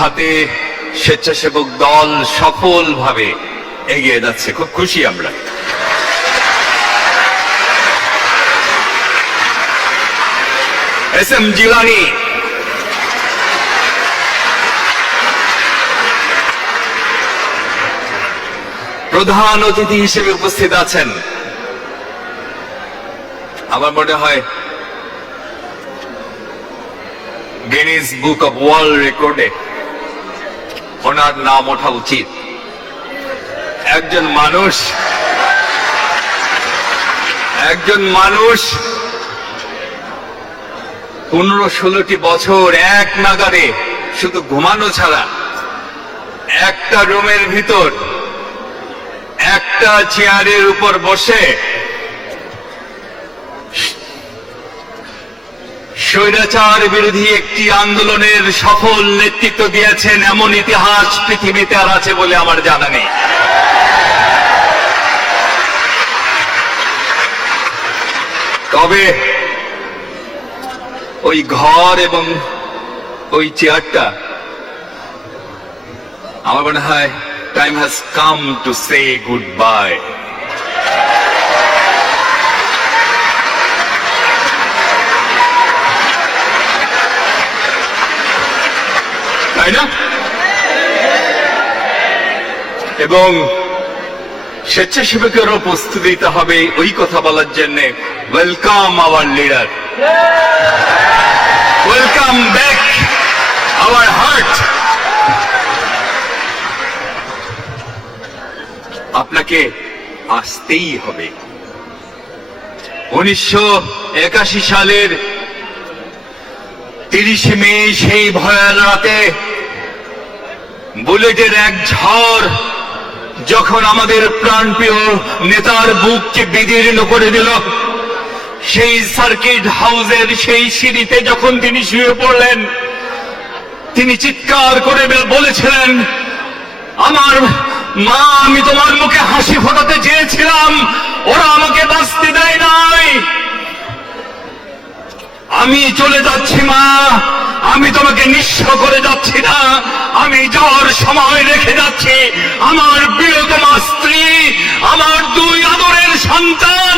হাতে স্বেচ্ছাসেবক দল সফলভাবে এগিয়ে যাচ্ছে খুব খুশি আমরা এস এম জিলানি প্রধান অতিথি হিসেবে উপস্থিত আছেন আমার মনে হয় গিনিস বুক অব ওয়ার্ল্ড রেকর্ডে ওনার নাম ওঠা উচিত একজন মানুষ একজন মানুষ পনেরো ষোলোটি বছর এক নাগারে শুধু ঘুমানো ছাড়া একটা রুমের ভিতর একটা চেয়ারের উপর বসে স্বৈরাচার বিরোধী একটি আন্দোলনের সফল নেতৃত্ব দিয়েছেন এমন ইতিহাস পৃথিবীতে আর আছে বলে আমার জানা নেই তবে ওই ঘর এবং ওই চেয়ারটা আমার মনে হয় time has come to say good bye তাই না এবং স্বেচ্ছাসেবকেরও প্রস্তুতি দিতে হবে ওই কথা বলার জন্য welcome our leader welcome back our heart আপনাকে আসতেই হবে উনিশশো একাশি সালের তিরিশে মে সেই ভয়াল রাতে বুলেটের এক ঝড় যখন আমাদের প্রাণপ্রিয় নেতার বুককে বিদীর্ণ করে দিল সেই সার্কিট হাউসের সেই সিঁড়িতে যখন তিনি শুয়ে পড়লেন তিনি চিৎকার করে বলেছিলেন আমার মা আমি তোমার মুখে হাসি ফোটাতে চেয়েছিলাম ওরা আমাকে বাঁচতে দেয় নাই আমি চলে যাচ্ছি মা আমি তোমাকে নিঃস্ব করে যাচ্ছি না আমি যাওয়ার সময় রেখে যাচ্ছি আমার প্রিয়তমা স্ত্রী আমার দুই আদরের সন্তান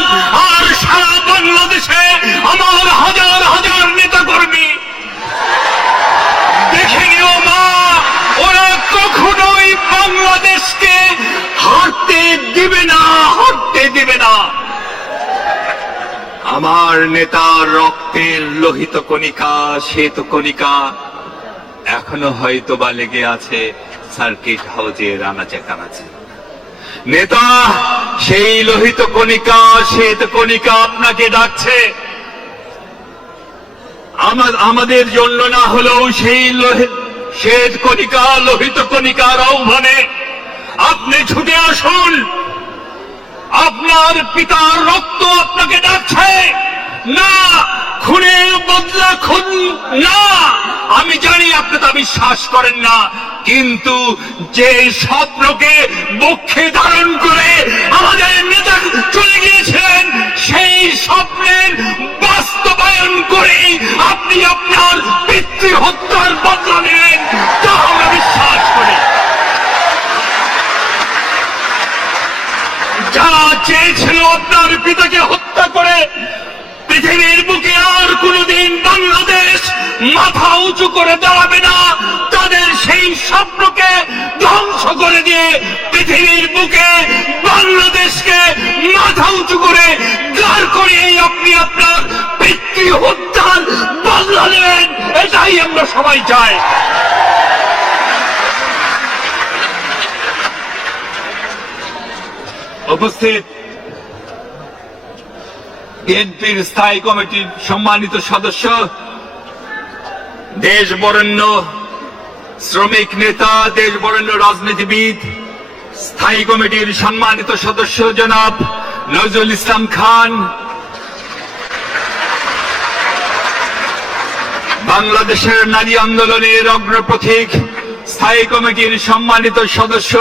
আর সারা বাংলাদেশে আমার হাজার হাজার নেতা কর্মী দেখে নিও মা ওরা কখনোই বাংলাদেশকে হারতে দিবে না হারতে দিবে না আমার নেতার রক্তের লোহিত কণিকা শ্বেত কণিকা এখনো হয়তো বা লেগে আছে সার্কিট হাউজে রানাচে কানাচে নেতা সেই লোহিত কণিকা শ্বেত কণিকা আপনাকে ডাকছে আমাদের জন্য না হলেও সেই শ্বেত কণিকা লোহিত কণিকার আহ্বানে আপনি ছুটে আসুন আপনার পিতার রক্ত আপনাকে ডাকছে না খুনের বদলা খুন না আমি জানি আপনি তা বিশ্বাস করেন না কিন্তু যে স্বপ্নকে বক্ষে ধারণ করে আমাদের নেতা চলে গিয়েছিলেন সেই স্বপ্নের বাস্তবায়ন করেই আপনি আপনার পিতৃ হত্যার বদলা নেন তা আমরা বিশ্বাস আপনার পিতাকে হত্যা করে পৃথিবীর বুকে আর কোনদিন বাংলাদেশ মাথা উঁচু করে দাঁড়াবে না তাদের সেই স্বপ্নকে ধ্বংস করে দিয়ে পৃথিবীর বুকে বাংলাদেশকে মাথা উঁচু করে দাঁড় করিয়ে আপনি আপনার পিতৃ হত্যার বাংলা নেবেন এটাই আমরা সবাই চাই উপস্থিত বিএনপির স্থায়ী কমিটির সম্মানিত সদস্য দেশ বরণ্য শ্রমিক নেতা দেশ বরণ্য রাজনীতিবিদ স্থায়ী কমিটির সম্মানিত সদস্য জনাব নজরুল ইসলাম খান বাংলাদেশের নারী আন্দোলনের অগ্রপথিক স্থায়ী কমিটির সম্মানিত সদস্য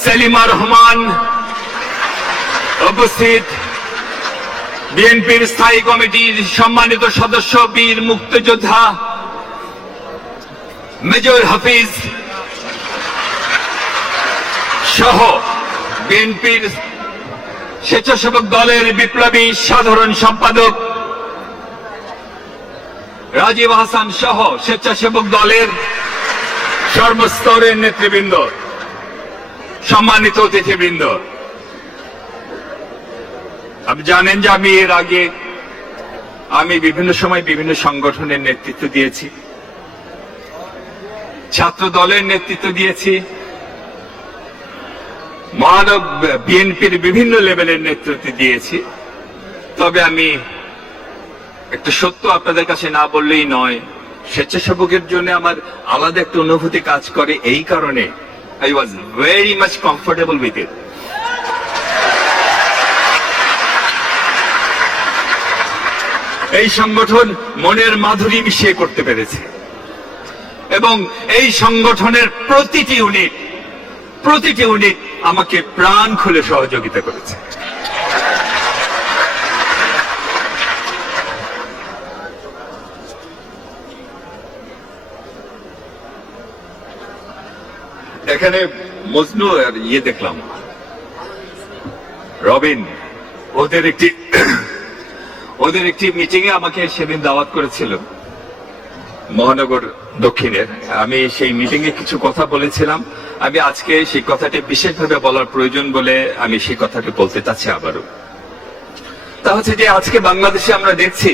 সেলিমা রহমান উপস্থিত বিএনপির স্থায়ী কমিটির সম্মানিত সদস্য বীর মুক্তিযোদ্ধা মেজর হাফিজ সহ বিএনপির স্বেচ্ছাসেবক দলের বিপ্লবী সাধারণ সম্পাদক রাজীব হাসান সহ স্বেচ্ছাসেবক দলের সর্বস্তরের নেতৃবৃন্দ সম্মানিত অতিথিবৃন্দ আপনি জানেন যে আমি এর আগে আমি বিভিন্ন সময় বিভিন্ন সংগঠনের নেতৃত্ব দিয়েছি ছাত্র দলের নেতৃত্ব দিয়েছি মহানব বিএনপির বিভিন্ন লেভেলের নেতৃত্ব দিয়েছি তবে আমি একটা সত্য আপনাদের কাছে না বললেই নয় স্বেচ্ছাসেবকের জন্য আমার আলাদা একটা অনুভূতি কাজ করে এই কারণে I was very much comfortable with it এই সংগঠন মনের মাধুরী মিশিয়ে করতে পেরেছে এবং এই সংগঠনের প্রতিটি ইউনিট প্রতিটি ইউনিট আমাকে প্রাণ খুলে সহযোগিতা করেছে এখানে মজনু আর ইয়ে দেখলাম রবিন ওদের একটি ওদের একটি মিটিং এ আমাকে সেদিন দাওয়াত করেছিল মহানগর দক্ষিণের আমি সেই মিটিং এ কিছু কথা বলেছিলাম আমি আজকে সেই কথাটি বিশেষভাবে বলার প্রয়োজন বলে আমি সেই কথাটি বলতে চাচ্ছি আবারও তা হচ্ছে যে আজকে বাংলাদেশে আমরা দেখছি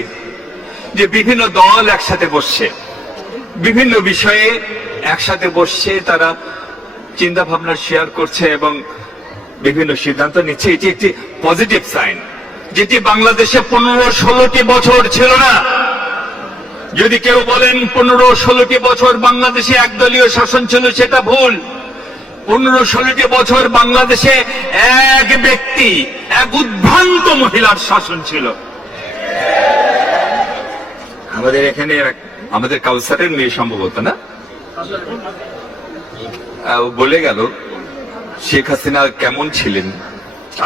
যে বিভিন্ন দল একসাথে বসছে বিভিন্ন বিষয়ে একসাথে বসছে তারা চিন্তা ভাবনা শেয়ার করছে এবং বিভিন্ন সিদ্ধান্ত নিচ্ছে এটি একটি পজিটিভ সাইন যেটি বাংলাদেশে পনেরো ষোলোটি বছর ছিল না যদি কেউ বলেন পনেরো ষোলোটি বছর বাংলাদেশে একদলীয় শাসন ছিল সেটা ভুল পনেরো ষোলোটি বছর বাংলাদেশে এক ব্যক্তি এক উদ্ভ্রান্ত মহিলার শাসন ছিল আমাদের এখানে আমাদের কাউসারের মেয়ে সম্ভবত না বলে গেল শেখ হাসিনা কেমন ছিলেন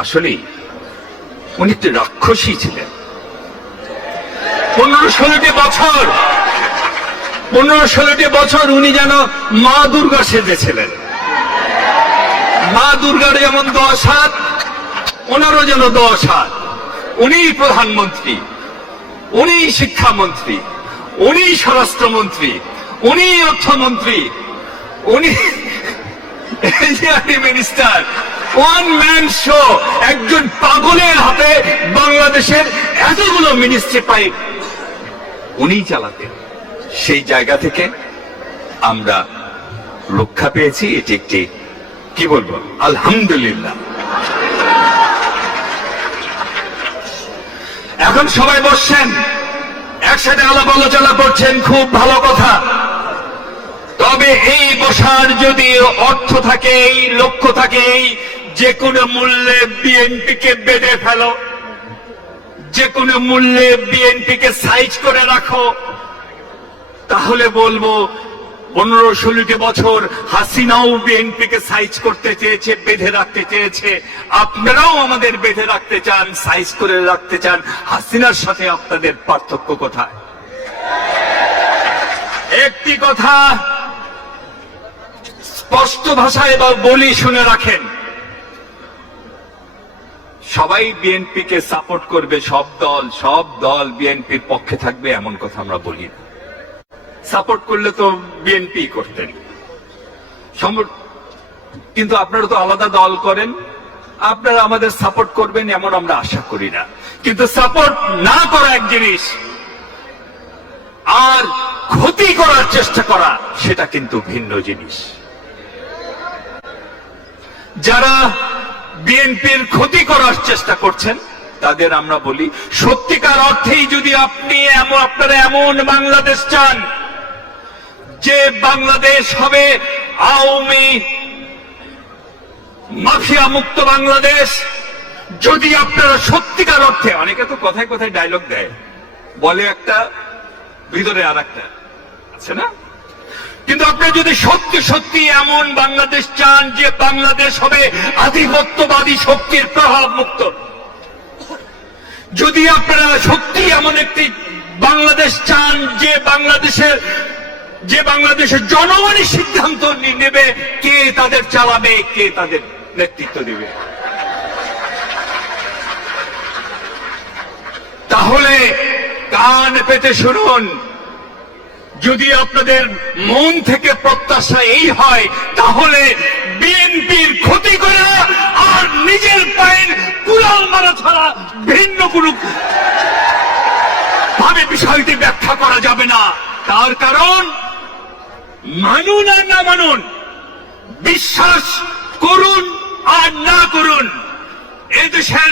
আসলেই উনি তো রাক্ষসী ছিলেন পনেরো ষোলোটি বছর পনেরো ষোলোটি বছর উনি যেন মা দুর্গা সেজেছিলেন মা দুর্গার যেমন দশ হাত ওনারও যেন দশ হাত উনি প্রধানমন্ত্রী উনি শিক্ষামন্ত্রী উনি স্বরাষ্ট্রমন্ত্রী উনি অর্থমন্ত্রী উনি মিনিস্টার ওয়ান ম্যান শো একজন পাগলের হাতে বাংলাদেশের এতগুলো মিনিস্ট্রি পাইপ উনি চালাতেন সেই জায়গা থেকে আমরা রক্ষা পেয়েছি এটি একটি কি বলবো আলহামদুলিল্লাহ এখন সবাই বসছেন একসাথে আলাপ আলোচনা করছেন খুব ভালো কথা তবে এই বসার যদি অর্থ থাকে এই লক্ষ্য থাকে এই যে কোনো মূল্যে বিএনপিকে বেঁধে ফেলো যে কোনো মূল্যে বিএনপিকে সাইজ করে রাখো তাহলে বলবো পনেরো ষোলোটি বছর হাসিনাও বিএনপিকে সাইজ করতে চেয়েছে বেঁধে রাখতে চেয়েছে আপনারাও আমাদের বেঁধে রাখতে চান সাইজ করে রাখতে চান হাসিনার সাথে আপনাদের পার্থক্য কোথায় একটি কথা স্পষ্ট ভাষায় বা বলি শুনে রাখেন সবাই বিএনপিকে সাপোর্ট করবে সব দল সব দল বিএনপির পক্ষে থাকবে এমন কথা আমরা বলি সাপোর্ট করলে তো বিএনপি করতেন কিন্তু আপনারা তো আলাদা দল করেন আপনারা আমাদের সাপোর্ট করবেন এমন আমরা আশা করি না কিন্তু সাপোর্ট না করা এক জিনিস আর ক্ষতি করার চেষ্টা করা সেটা কিন্তু ভিন্ন জিনিস যারা বিএনপির ক্ষতি করার চেষ্টা করছেন তাদের আমরা বলি সত্যিকার অর্থেই যদি আপনি এমন আপনারা এমন বাংলাদেশ চান যে বাংলাদেশ হবে আওয়ামী মাফিয়া মুক্ত বাংলাদেশ যদি আপনারা সত্যিকার অর্থে অনেকে তো কথায় কথায় ডায়লগ দেয় বলে একটা ভিতরে আর একটা আছে না কিন্তু আপনি যদি সত্যি সত্যি এমন বাংলাদেশ চান যে বাংলাদেশ হবে আধিপত্যবাদী শক্তির প্রভাব মুক্ত যদি আপনারা সত্যি এমন একটি বাংলাদেশ চান যে বাংলাদেশের যে বাংলাদেশের জনগণই সিদ্ধান্ত নেবে কে তাদের চালাবে কে তাদের নেতৃত্ব দেবে তাহলে কান পেতে শুনুন যদি আপনাদের মন থেকে প্রত্যাশা এই হয় তাহলে বিএনপির ক্ষতি করে আর নিজের পায়ের কুড়াল মারা ছাড়া ভিন্ন কোনো ভাবে বিষয়টি ব্যাখ্যা করা যাবে না তার কারণ মানুন আর না মানুন বিশ্বাস করুন আর না করুন এদেশের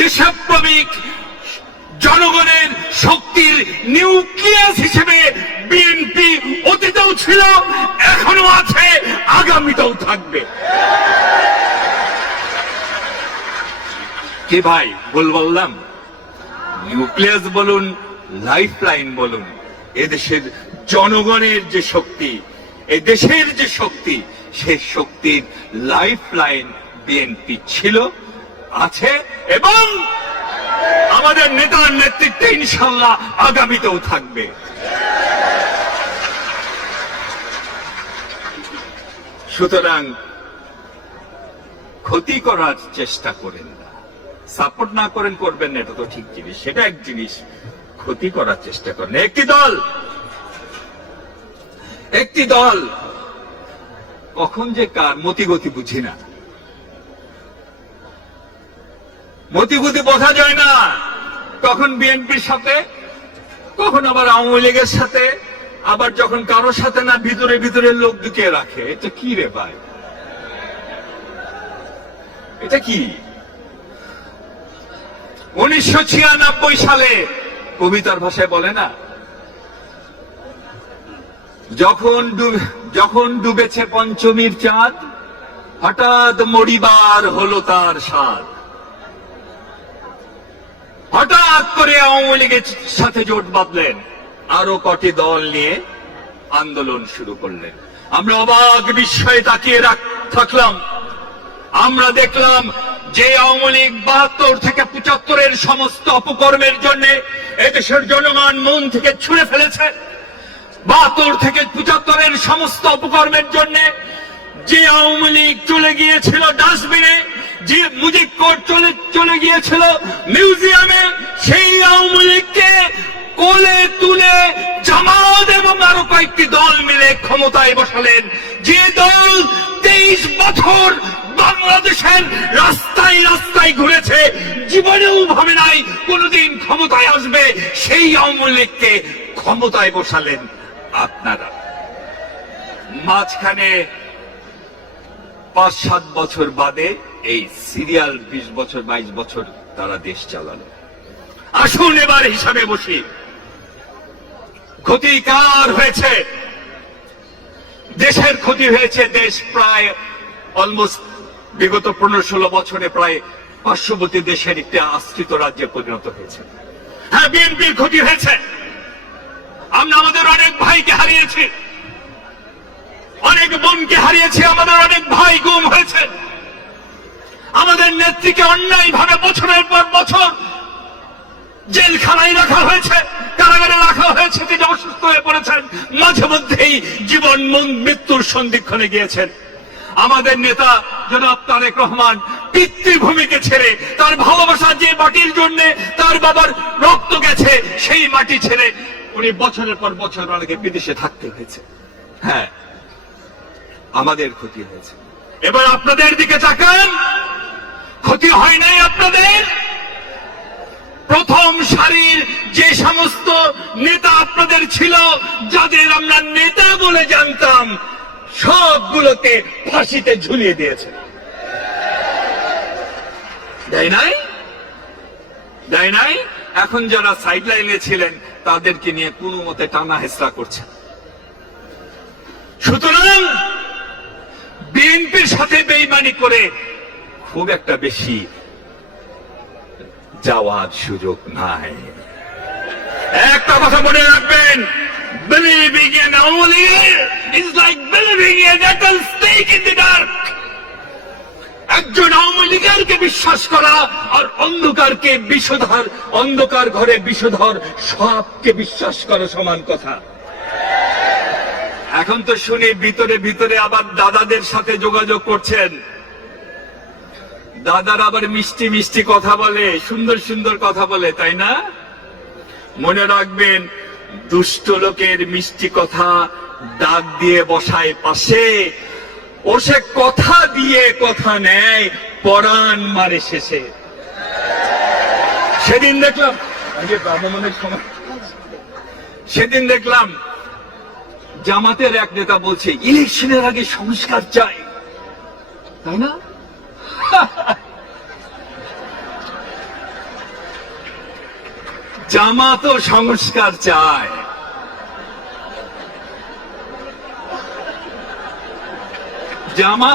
দেশপ্রমিক জনগণের শক্তির নিউক্লিয়াস হিসেবে বিএনপি অতীতেও ছিল এখনো আছে আগামীতেও থাকবে কে ভাই বল বললাম নিউক্লিয়াস বলুন লাইফ লাইন বলুন এদেশের জনগণের যে শক্তি এ দেশের যে শক্তি সে শক্তির লাইফ লাইন বিএনপি ছিল আছে এবং আমাদের নেতার নেতৃত্বে ইনশাল্লাহ আগামীতেও থাকবে সুতরাং ক্ষতি করার চেষ্টা করেন না সাপোর্ট না করেন করবেন না এটা তো ঠিক জিনিস সেটা এক জিনিস ক্ষতি করার চেষ্টা করেন একটি দল একটি দল কখন যে কার মতিগতি বুঝি না মতিগতি বোঝা যায় না কখন বিএনপির সাথে কখন আবার আওয়ামী লীগের সাথে আবার যখন কারো সাথে না ভিতরে ভিতরে লোক ঢুকিয়ে রাখে এটা কি রে ভাই এটা কি উনিশশো ছিয়ানব্বই সালে কবিতার ভাষায় বলে না যখন যখন ডুবেছে পঞ্চমীর চাঁদ হঠাৎ মরিবার হলো তার স্বাদ হঠাৎ করে আওয়ামী লীগের সাথে জোট বাঁধলেন আরো কটি দল নিয়ে আন্দোলন শুরু করলেন আমরা অবাক বিস্ময়ে তাকিয়ে থাকলাম আমরা দেখলাম যে আওয়ামী লীগ বাহাত্তর থেকে পঁচাত্তরের সমস্ত অপকর্মের জন্য এদেশের জনগণ মন থেকে ছুঁড়ে ফেলেছে বাহাত্তর থেকে পঁচাত্তরের সমস্ত অপকর্মের জন্য যে আওয়ামী লীগ চলে গিয়েছিল ডাস্টবিনে যে মুজিব কোর্ট চলে চলে গিয়েছিল মিউজিয়ামে সেই আওয়ামী লীগকে কোলে তুলে জামাত এবং আরো কয়েকটি দল মিলে ক্ষমতায় বসালেন যে দল তেইশ বছর বাংলাদেশের রাস্তায় রাস্তায় ঘুরেছে জীবনেও ভাবে নাই কোনদিন ক্ষমতায় আসবে সেই আওয়ামী লীগকে ক্ষমতায় বসালেন আপনারা মাঝখানে পাঁচ সাত বছর বাদে এই সিরিয়াল বিশ বছর বাইশ বছর তারা দেশ চালালো আসুন এবার হিসাবে বসি ক্ষতি কার হয়েছে দেশের ক্ষতি হয়েছে দেশ প্রায় অলমোস্ট বিগত পনেরো ষোলো বছরে প্রায় পার্শ্ববর্তী দেশের একটি আশ্রিত রাজ্যে পরিণত হয়েছে হ্যাঁ বিএনপির ক্ষতি হয়েছে আমরা আমাদের অনেক ভাইকে হারিয়েছি অনেক বোনকে হারিয়েছি আমাদের অনেক ভাই গুম হয়েছে নেত্রীকে অন্যায় ভাবে বছরের পর বছর জেলখানায় রাখা হয়েছে কারাগারে রাখা হয়েছে তিনি অসুস্থ হয়ে পড়েছেন মাঝে মধ্যেই জীবন মন মৃত্যুর সন্ধিক্ষণে গিয়েছেন আমাদের নেতা জনাব তারেক রহমান পিতৃভূমিকে ছেড়ে তার ভালোবাসা যে মাটির জন্য তার বাবার রক্ত গেছে সেই মাটি ছেড়ে উনি বছরের পর বছর অনেকে বিদেশে থাকতে হয়েছে হ্যাঁ আমাদের ক্ষতি হয়েছে এবার আপনাদের দিকে তাকান ক্ষতি হয় নাই আপনাদের প্রথম সারির যে সমস্ত নেতা আপনাদের ছিল যাদের আমরা নেতা বলে জানতাম সবগুলোকে ফাঁসিতে ঝুলিয়ে দিয়েছে দেয় নাই দেয় নাই এখন যারা সাইড লাইনে ছিলেন তাদেরকে নিয়ে কোনো মতে টানা হেসরা করছে সুতরাং বিএনপির সাথে বেইমানি করে খুব একটা বেশি যাওয়ার সুযোগ নাই একটা কথা মনে রাখবেন believing in Awli is like believing a metal stake in the dark. একজন আওয়ামী লীগারকে বিশ্বাস করা আর অন্ধকারকে বিষধর অন্ধকার ঘরে বিষধর সবকে বিশ্বাস করা সমান কথা এখন তো শুনি ভিতরে ভিতরে আবার দাদাদের সাথে যোগাযোগ করছেন দাদার আবার মিষ্টি মিষ্টি কথা বলে সুন্দর সুন্দর কথা বলে তাই না মনে রাখবেন দুষ্ট লোকের মিষ্টি কথা ডাক দিয়ে বসায় পাশে ও সে কথা দিয়ে কথা নেয় পরাণ মারে শেষে সেদিন দেখলাম সেদিন দেখলাম জামাতের এক নেতা বলছে ইলেকশনের আগে সংস্কার চাই তাই না তো সংস্কার চায়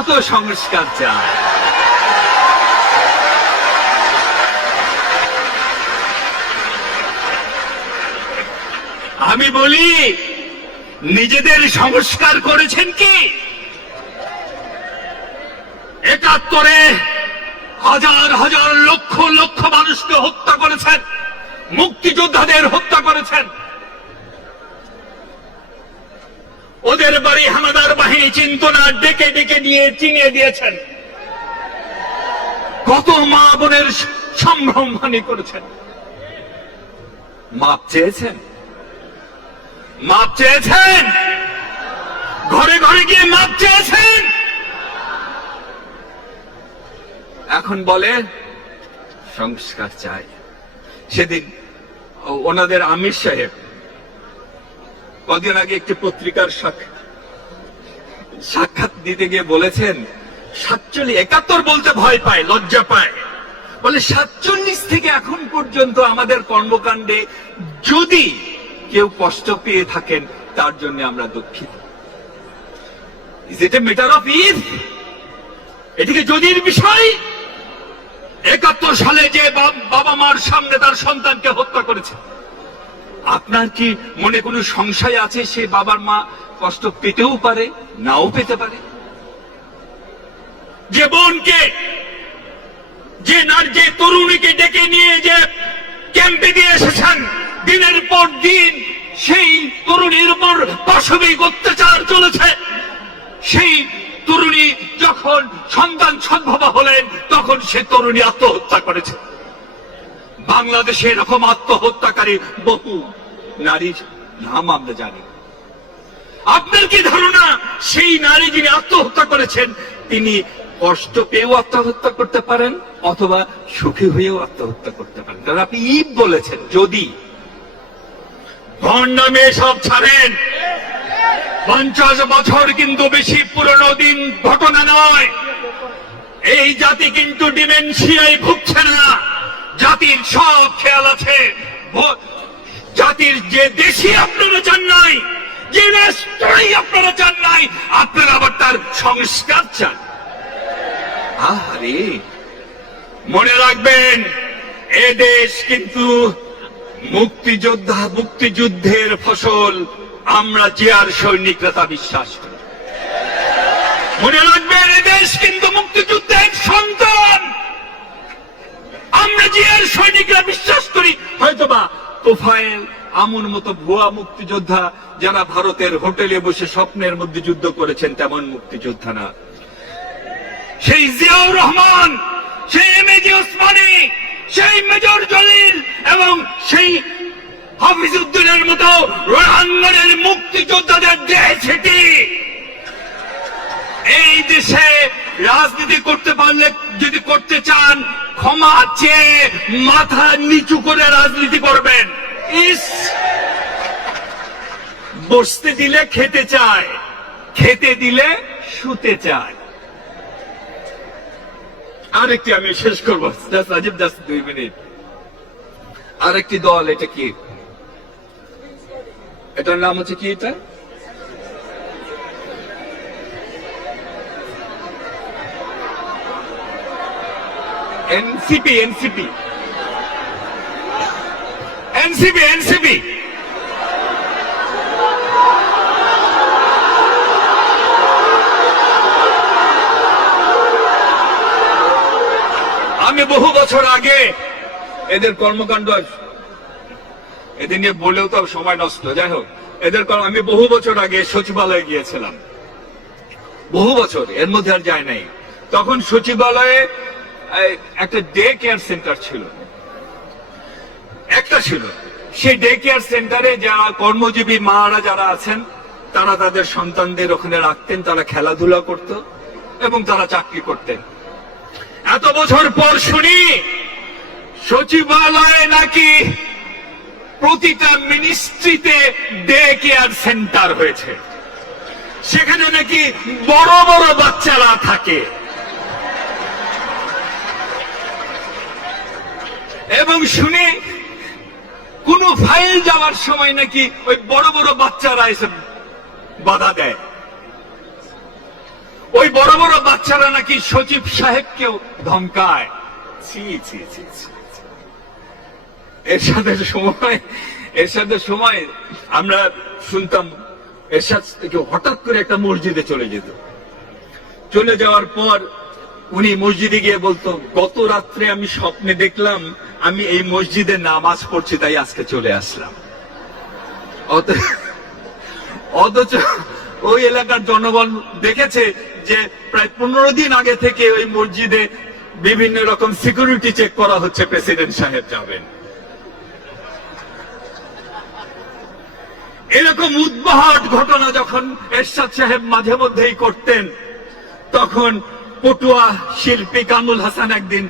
তো সংস্কার চায় আমি বলি নিজেদের সংস্কার করেছেন কি একাত্তরে হাজার হাজার লক্ষ লক্ষ মানুষকে হত্যা করেছেন মুক্তিযোদ্ধাদের হত্যা করেছেন ওদের বাড়ি হামাদার বাহিনী চিন্তনা ডেকে ডেকে দিয়ে চিনিয়ে দিয়েছেন কত মা বোনের সম্ভ্রম হানি করেছেন মাপ চেয়েছেন মাপ চেয়েছেন ঘরে ঘরে গিয়ে মাপ চেয়েছেন এখন বলে সংস্কার চাই সেদিন ওনাদের আমির সাহেব কদিন আগে একটি পত্রিকার সাক্ষাৎ দিতে গিয়ে বলেছেন সাতচল্লিশ একাত্তর বলতে ভয় পায় লজ্জা পায় বলে সাতচল্লিশ থেকে এখন পর্যন্ত আমাদের কর্মকাণ্ডে যদি কেউ কষ্ট পেয়ে থাকেন তার জন্য আমরা দুঃখিত is it a matter of if এটিকে যদির বিষয় একাত্তর সালে যে বাবা মার সামনে তার সন্তানকে হত্যা করেছে আপনার কি মনে কোনো সংশয় আছে সে বাবার মা কষ্ট পেতেও পারে নাও পেতে পারে যে বোনকে যে নার যে তরুণীকে ডেকে নিয়ে যে ক্যাম্পে দিয়ে এসেছেন দিনের পর দিন সেই তরুণীর উপর পাশবিক অত্যাচার চলেছে সেই তরুণী যখন সন্তান সদ্ভাবা হলেন তখন সে তরুণী আত্মহত্যা করেছে বাংলাদেশে এরকম আত্মহত্যাকারী বহু নারী নাম আমরা জানি আপনার কি ধারণা সেই নারী যিনি আত্মহত্যা করেছেন তিনি কষ্ট পেয়েও আত্মহত্যা করতে পারেন অথবা সুখী হয়েও আত্মহত্যা করতে পারেন কারণ আপনি ইব বলেছেন যদি ভন্ডামে সব ছাড়েন পঞ্চাশ বছর কিন্তু বেশি পুরনো দিন ঘটনা নয় এই জাতি কিন্তু ডিমেনশিয়ায় ভুগছে না জাতির সব খেয়াল আছে জাতির যে দেশি আপনারা চান নাই যে রাষ্ট্রই আপনারা চান নাই আপনারা আবার তার সংস্কার চান আহারে মনে রাখবেন এ দেশ কিন্তু মুক্তিযোদ্ধা মুক্তিযুদ্ধের ফসল আমরা যে আর সৈনিকরা তা বিশ্বাস করি মনে রাখবেন দেশ কিন্তু মুক্তিযুদ্ধের সন্তান আমরা যে আর সৈনিকরা বিশ্বাস করি হয়তোবা তোফায়েল আমন মতো ভুয়া মুক্তিযোদ্ধা যারা ভারতের হোটেলে বসে স্বপ্নের মধ্যে যুদ্ধ করেছেন তেমন মুক্তিযোদ্ধা না সেই জিয়াউর রহমান সেই এম এ জি ওসমানী সেই মেজর জলিল এবং সেই হাফিজুদ্দিনের মতো রোহাঙ্গনের মুক্তিযোদ্ধাদের দেশ এটি এই দেশে রাজনীতি করতে পারলে যদি করতে চান ক্ষমা চেয়ে মাথা নিচু করে রাজনীতি করবেন ইস বসতে দিলে খেতে চায় খেতে দিলে শুতে চায় আরেকটি আমি শেষ করবো জাস্ট আজিব দুই মিনিট আরেকটি দল এটা কি এটার নাম হচ্ছে কি এটা এনসিপি এনসিপি এনসিপি এনসিপি আমি বহু বছর আগে এদের কর্মকাণ্ড এদের নিয়ে বলেও তো সময় নষ্ট যাই হোক এদের কারণ আমি বহু বছর আগে সচিবালয়ে গিয়েছিলাম বহু বছর এর মধ্যে আর যায় নাই তখন সচিবালয়ে একটা ডে কেয়ার সেন্টার ছিল একটা ছিল সেই ডে কেয়ার সেন্টারে যারা কর্মজীবী মারা যারা আছেন তারা তাদের সন্তানদের ওখানে রাখতেন তারা খেলাধুলা করত এবং তারা চাকরি করতেন এত বছর পর শুনি সচিবালয়ে নাকি প্রতিটা মিনিস্ট্রিতে ডে কেয়ার সেন্টার হয়েছে সেখানে নাকি বড় বড় বাচ্চারা থাকে এবং শুনে কোন ফাইল যাওয়ার সময় নাকি ওই বড় বড় বাচ্চারা এসে বাধা দেয় ওই বড় বড় বাচ্চারা নাকি সচিব সাহেবকেও ধমকায় ছি ছি ছি ছি এর সাথে সময় এর সাথে সময় আমরা শুনতাম এরশাদ থেকে হঠাৎ করে একটা মসজিদে চলে যেত চলে যাওয়ার পর উনি মসজিদে গিয়ে বলতো গত রাত্রে আমি স্বপ্নে দেখলাম আমি এই মসজিদে নামাজ পড়ছি তাই আজকে চলে আসলাম অথচ ওই এলাকার জনগণ দেখেছে যে প্রায় পনেরো দিন আগে থেকে ওই মসজিদে বিভিন্ন রকম সিকিউরিটি চেক করা হচ্ছে প্রেসিডেন্ট সাহেব যাবেন এরকম উদ্বাহট ঘটনা যখন এরশাদ সাহেব মাঝে মধ্যেই করতেন তখন পটুয়া শিল্পী কামুল হাসান একদিন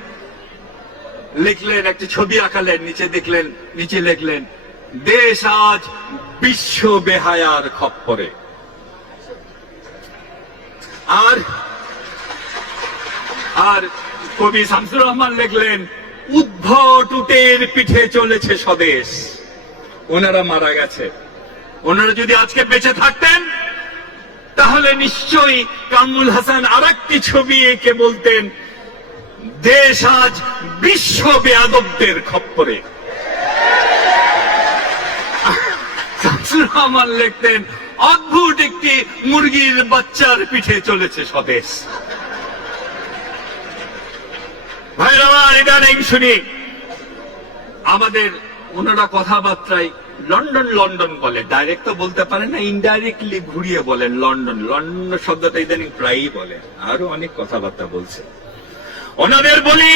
লিখলেন একটি ছবি আঁকালেন নিচে দেখলেন নিচে লিখলেন দেশ আজ বিশ্ব বেহায়ার খপ্পরে আর আর কবি শামসুর রহমান লিখলেন উদ্ভট উটের পিঠে চলেছে স্বদেশ ওনারা মারা গেছে ওনারা যদি আজকে বেঁচে থাকতেন তাহলে নিশ্চয়ই কামুল হাসান আর একটি ছবি এঁকে বলতেন দেশ আজ বিশ্ব বেয়াদবদের খপ্পরে রহমান লিখতেন অদ্ভুত একটি মুরগির বাচ্চার পিঠে চলেছে স্বদেশ ভাইরা নেই শুনি আমাদের ওনারা কথাবার্তায় লন্ডন লন্ডন বলে ডাইরেক্ট তো বলতে পারে না ইনডাইরেক্টলি ঘুরিয়ে বলে লন্ডন লন্ডন শব্দটা ইদানিং প্রায়ই বলে আরো অনেক কথাবার্তা বলছে ওনাদের বলি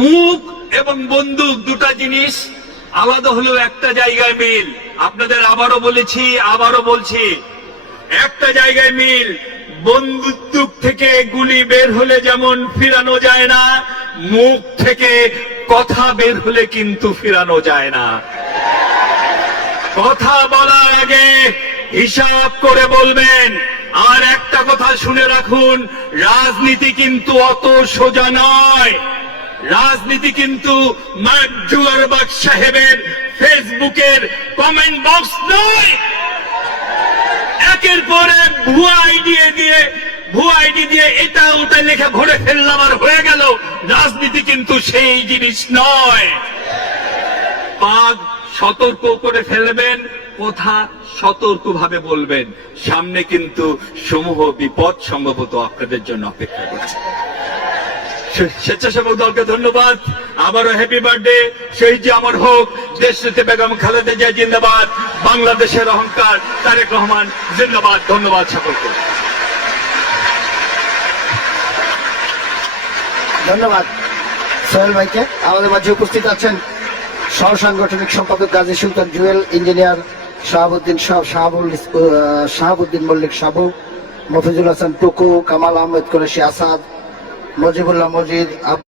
মুখ এবং বন্দুক দুটা জিনিস আলাদা হলেও একটা জায়গায় মিল আপনাদের আবারও বলেছি আবারও বলছি একটা জায়গায় মিল বন্দুক থেকে গুলি বের হলে যেমন ফিরানো যায় না মুখ থেকে কথা বের হলে কিন্তু ফেরানো যায় না কথা বলার আগে হিসাব করে বলবেন আর একটা কথা শুনে রাখুন রাজনীতি কিন্তু অত সোজা নয় রাজনীতি কিন্তু সাহেবের ফেসবুকের কমেন্ট বক্স নয় একের পরে ভুয়া আইডিয়া দিয়ে সেই সামনে কিন্তু সমূহ বিপদ সম্ভবত আপনাদের জন্য অপেক্ষা করছে স্বেচ্ছাসেবক দলকে ধন্যবাদ আবারও হ্যাপি বার্থডে যে আমার হোক বেগম খালেদা জিয়া জিন্দাবাদ বাংলাদেশের অহংকার তারেক রহমান জিন্দাবাদ ধন্যবাদ সকলকে ধন্যবাদ সোহেল ভাইকে আমাদের মাঝে উপস্থিত আছেন সহ সাংগঠনিক সম্পাদক গাজী সুলতান জুয়েল ইঞ্জিনিয়ার শাহাবুদ্দিন শাহ শাহাবুল শাহাবুদ্দিন মল্লিক শাহু মফিজুল হাসান টুকু কামাল আহমেদ কুরেশি আসাদ মজিবুল্লাহ মজিদ